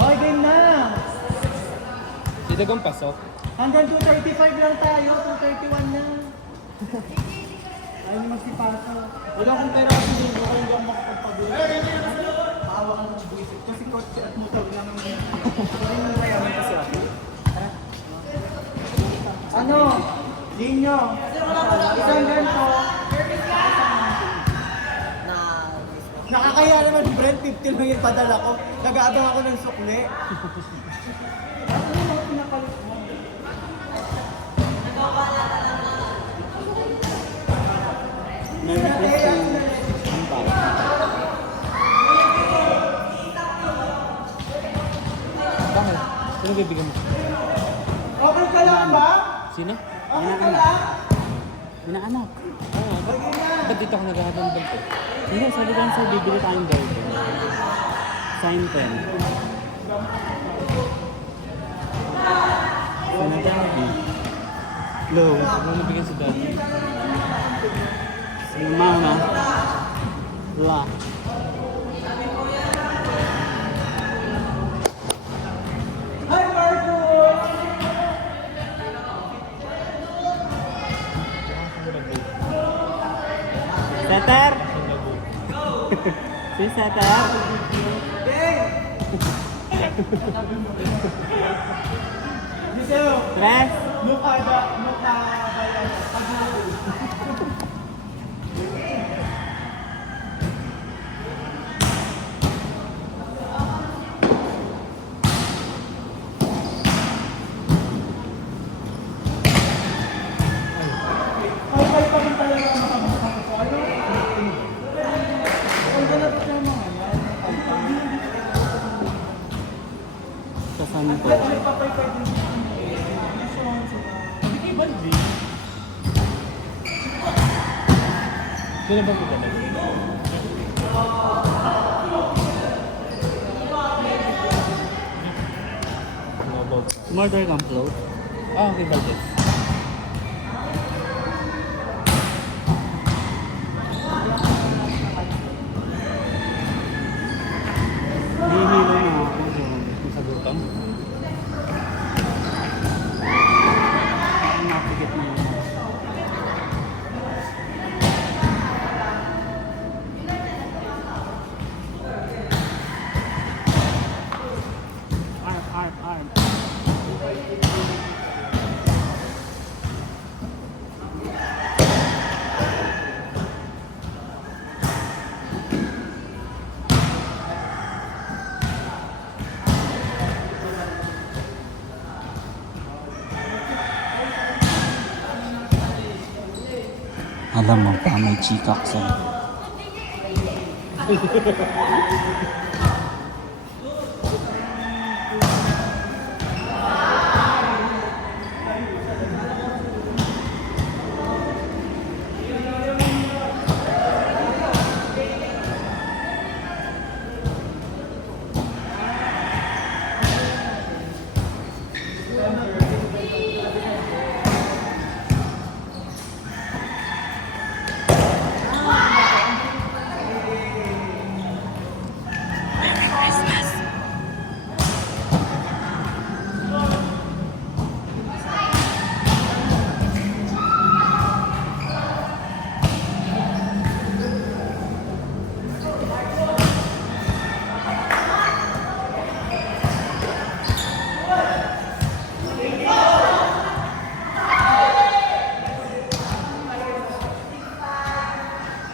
Okay, game na! Dito kang pasok. Hanggang 2:35 lang tayo, 2:31 na. Ayaw naman si Paso. Wala akong pera kasi hindi ko kayo lang makapagpabili. Maawa ka ng buwisit. Kasi kotse at motor lang ang hindi mo mayaman kasi ako. Ano? Linyo. Isang ganito. Nakakaya naman, Brent. 50 lang yung padala ko. Nag-aabang ako ng sukli. Ano yung pinapalit mo? Merry Christmas. Ang bawat. Bakit? Sino bibigyan mo? Okay ka lang ba? Sino? Okay ka lang? Inaanak. Oo. Okay na. Ba't dito ako naghahabang bag? Hindi, sabi ko sa bibili tayong bag. Sign pen. Sana daddy. Low. Huwag mo bigyan si daddy. Si mama. La. Hi, Marco! Setter! Si Setter! Giselle, Tres! mukha bayan. Ay, pa rin talaga ang makamukha ko. Ang ganap siya mga yan. Sa Santo. Ay, papay pa din. Sino ba bigyan? Murder kang float? Ah, okay, budget. Hihilo na ako sa gutang. Napigit na yun. Arm. Alam mo pa, may chikak sa...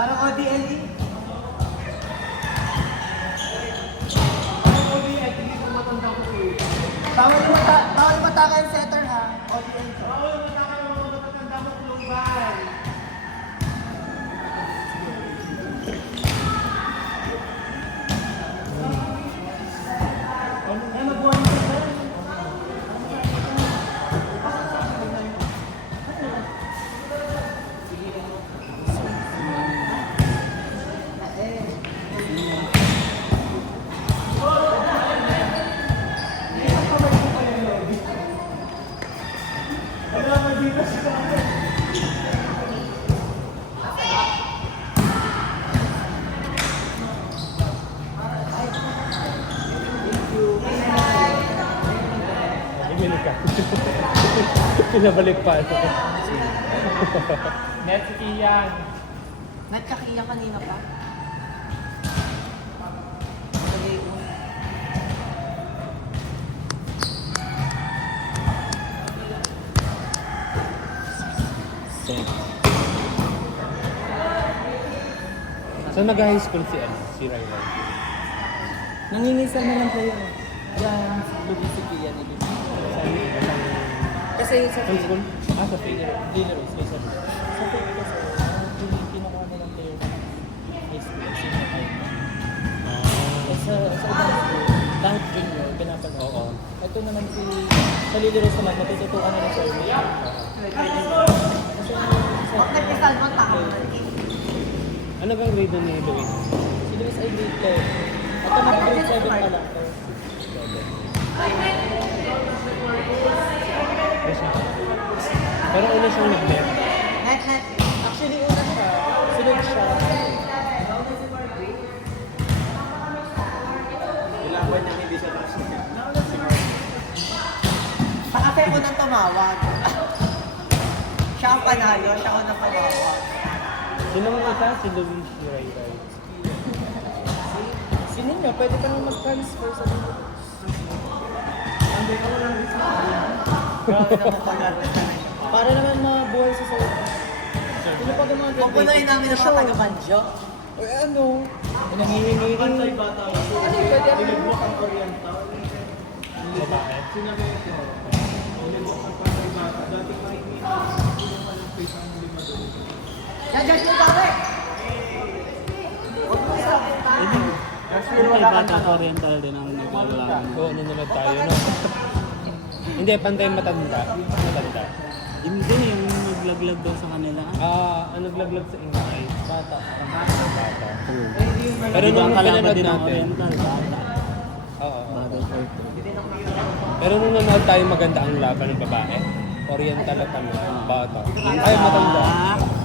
Parang ODLE. Bawal mataka yung setter ha. ODLE. Bawal mataka yung mga matatanda mo global. Ay, mag-warning ka ba? pinabalik pa. Net si Kian. Nagkakiya kanina pa. Sagay mo. Set. So nag-high school si Ryan. Nangingisan na lang kayo. Yan, lugi si Kian. Kasi sa High school? Ah, sa Faye. Lilaro, special. Sa Faye kasi, kinukuha na lang kayo ng high school. Senior high. Sa ibang school, kahit junior, pinapag. Oo. Ito naman sa Lilaro sa mag, matututukan na ng survey. Kasi Huwag nagkasal mo tao. Ano bang grade ni Louis? si Luis ay grade 10. Ito mag-grade 7 pa lang. Pero una siyang nag-net. Net. Actually, una siya. Sunod siya. Ilang buwan na hindi siya rush niya. Pakapay ko nang tumawag. Siya ang panalo, siya ang tumawag. Sino mo isa? Si Louis, si Ryan. Si Ninyo, pwede ka nang mag-transfer sa Ninyo. Grabe naman pala. Para naman mabuhay sa sayo. Sino pa mga Pupunuin namin ang mga taga-banjo. O ano? Nangihingi. Pantay bata. Ano pwede ako? Tinibok ang oriental. Babae. Sinabi ito. Tinibok ang pantay bata. Dati makikita. Yung walang face ang lima doon. Nandiyan yung pare! Huwag mo isa. Yung kay Bata Oriental din ang naglalaro. Oo, nanonood tayo, no? Hindi, pantay matanda. Matanda. Hindi, yung naglaglag daw sa kanila. Ano naglaglag sa ingay? Bata. Bata. Pero Pero nung nung kalaban pinanood din ng natin, Oriental, Bata. oo. Battle for two. Pero nung nanood tayo maganda ang laban ng babae, Oriental at ano, bata. Ay, matanda.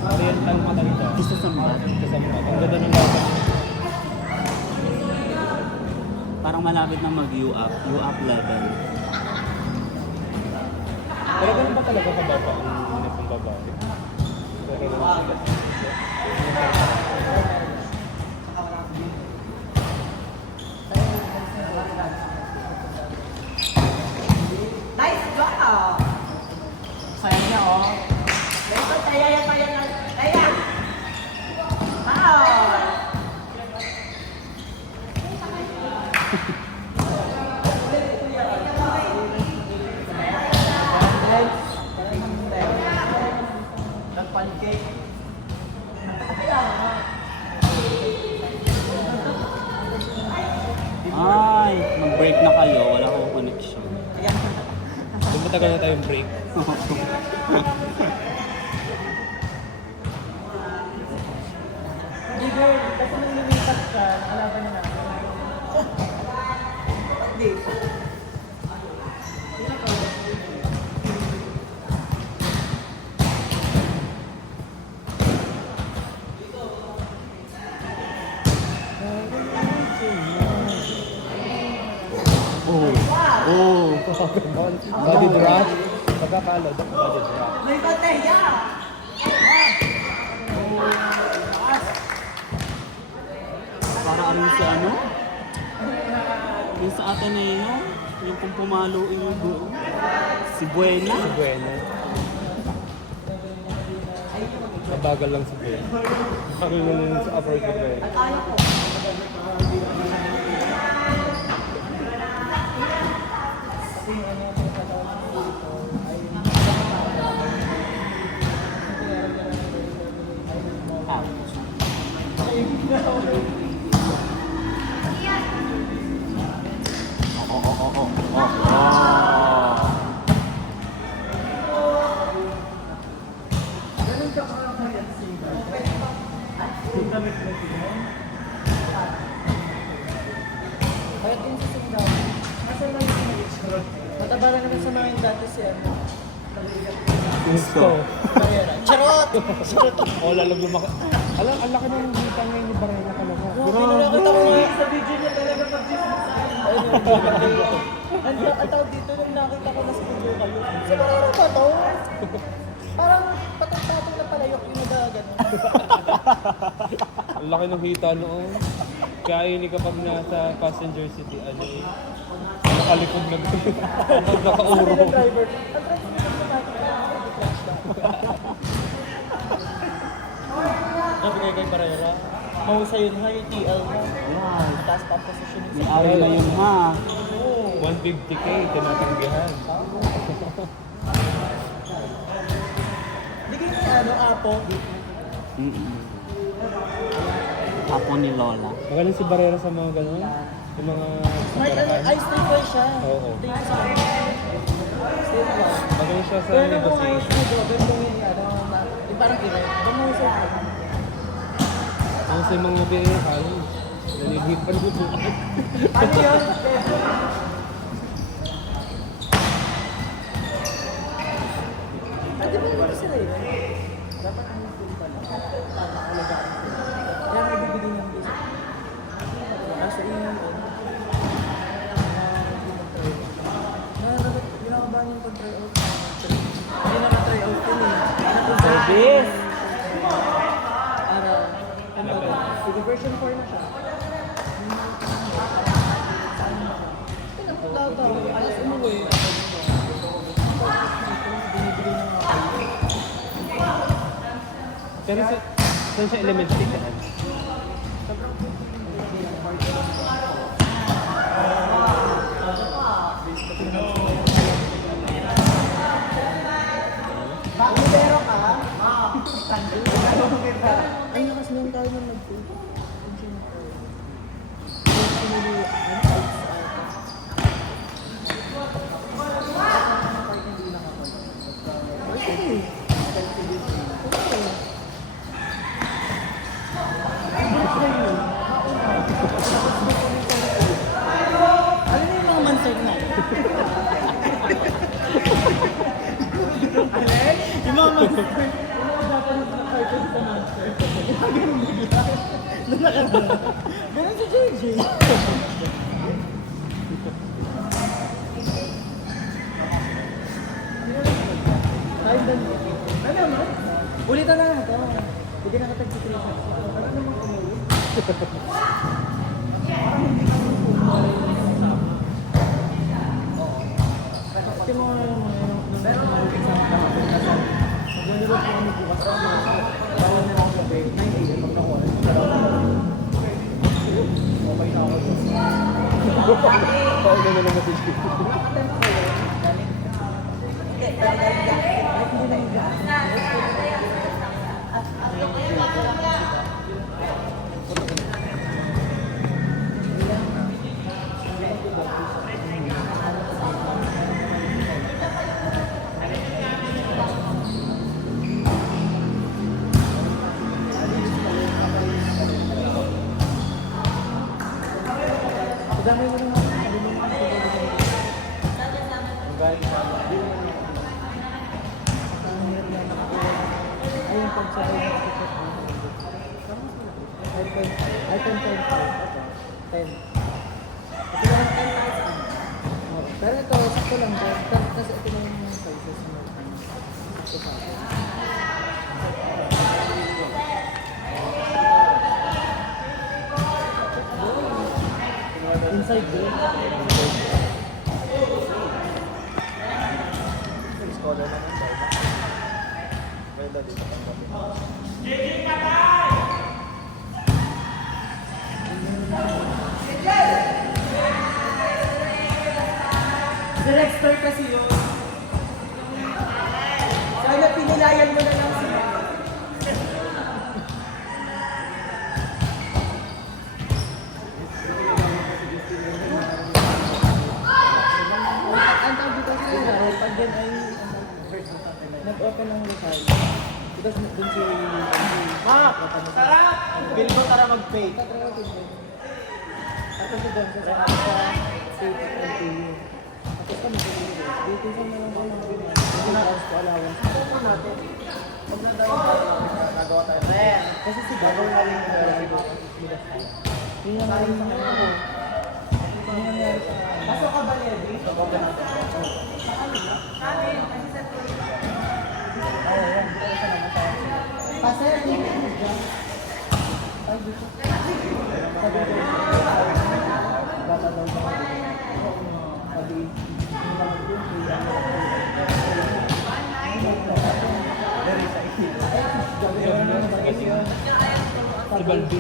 Oriental matanda. Isa sa mga. Kasama ka. Ang ganda ng laban. Parang malapit na mag-U-up. U-up level. Pero ganun ba talaga kababa ang unit ng babae? Pero Nice job! Saya niya, oh. Ito, kaya. Kaya! Wow! Nag-pancake. Ay, mag-break na kayo. Wala akong connection. kung matagal na tayong break. Hindi, girl. Kasi nung lumipat ka, nakalaban na namin. Hindi. Oh. Oh. Body drop. Pagkakalo, body drop. May bateya! Para ano sa ano? Yung sa Ateneo, yung kung pumalo yung buo. Si Buena. Si Buena. Mabagal lang si Buena. Bagal mo nun sa upper ko Buena. Kaya din sa Singapore. Nasaan lang yung mataba na naman sa mga yung dati si ano. Gusto. Carrera. Charot! Charot! O, lalog lumaki. Alam, ang laki ng hita ngayon ni Barrera talaga. Grabe, nakita ko nga sa video niya talaga pag-business sa akin. Ang tawag dito, nung nakita ko na studio kayo. Siguro ba to? Parang patong-patong na palayok yung nagagano. Ang laki ng hita noon. Kaya ini kapag nasa passenger city, ano eh, nakalikod na kapag nakauro. Ang driver. Ang driver nito automatic flashback. Sabi kay Barrera, mahusay yun ha yung TL mo. Wow. Tapos pa-position May ari na yun ha. 150k, tinatanggihan. Hindi kayo ano, Apo. Apo ni Lola. Magaling si Barrera sa mga gano'n. Yung mga... May ano, ice triple siya. Oo. Ito yung sa akin. Stay na lang. Magaling siya sa Pero nung mga ayos negotiation. mo, ganda yung ano, yung parang direct. Doon mo sa Ang sa mga BA, naligipan ko doon. ano yun? Ah, di ba naman sila yun? Dapat ang yung pala. Tama, alagaan sila. Kaya may bibigay ng gusto. Kaso yun. Ginakabahan yung pag-try out. Hindi naka-try out yun eh. Service! Ano ba? Sige, version 4 na siya. Pinapulata ako. Alas umuwi. Binibigay na nga ako. Pero saan siya elementary ka? Libero ka? Ay, nakas nung tayo nung nag-food. Ano na yung mga mansay na? Yung mga mansay. Ganun si JJ. Ano naman? Ulitan na lang ito. Hindi na katag-3 shots. Ano naman kumulit? Kasi mo maglulot ko kami bukas ako. Bawal na ako sa bed. 9 a.m. pag nakuha. Okay na ako. Paano na naman ito? Dami mo naman. Ayun pag sa iPhone 10. Ito lang 10. Pero ito, sakto lang din. Kasi ito lang yung sizes mo. Sakto sa akin. Inside din. Director kasi yun. Sana pinilayan mo na lang sila. Ang tawag dito sa Laro, pag yan ay nag-open ng lokal. Because dun si... Sarap! Bill ko tara mag-pay. Tapos si Don sa state of LTU. Tapos kami sa dito sa mga allowance ko allowance. Ito po natin. Pag nadawa nagawa tayo. Kasi si Don na rin yung yun ang rin sa ano. Pasok ka ba, Levi? Pasok ka ba? Ay, gusto. Sabi ko. Bata daw ba? Sabi. Si Baldo.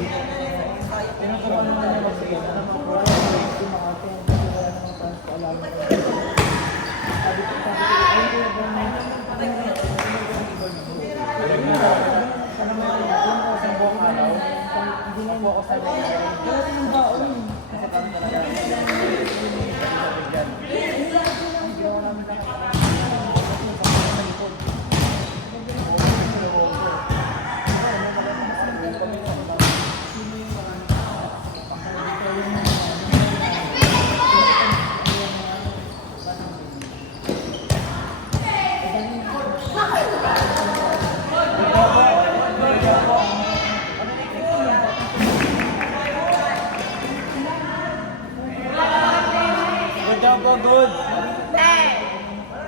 Good job po, good.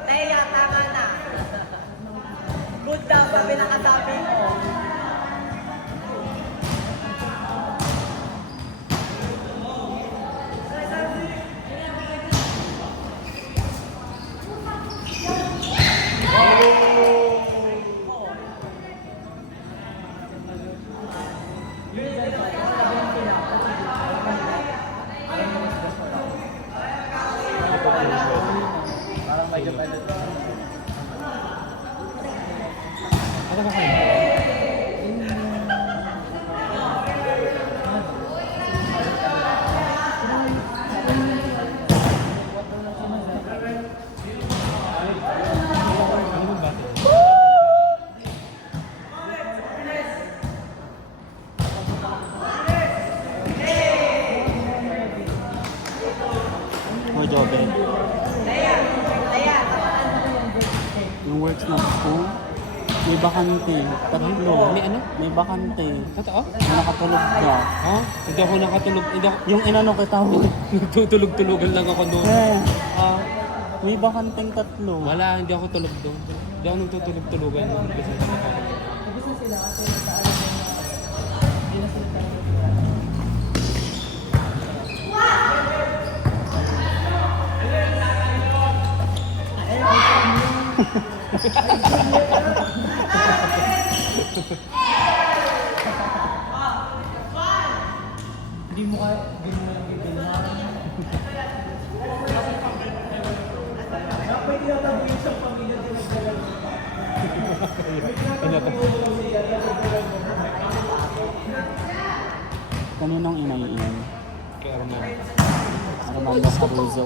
Teya, tama na. Good daw, sabi ng kasabi ko. Ano ba kayo? Ano ba ba? Mo Jobe. Yung works na ko, may bakante. Tatlo. May ano? May bakante. Totoo? Nakatulog ka. Ha? Hindi ako nakatulog. Hindi ako... Yung inano kita mo. Nagtutulog-tulogan lang ako doon. Eh, Ah, may bakanteng tatlo. wala, hindi ako tulog doon. Hindi ako nagtutulog-tulogan doon. Kasi hindi ako. Hindi mo kaya, hindi mo lang bibili. Pwede yung tabuhin sa pamilya din nagdagal. Kaninong inaiin? Kay Arman. Armando Caruso.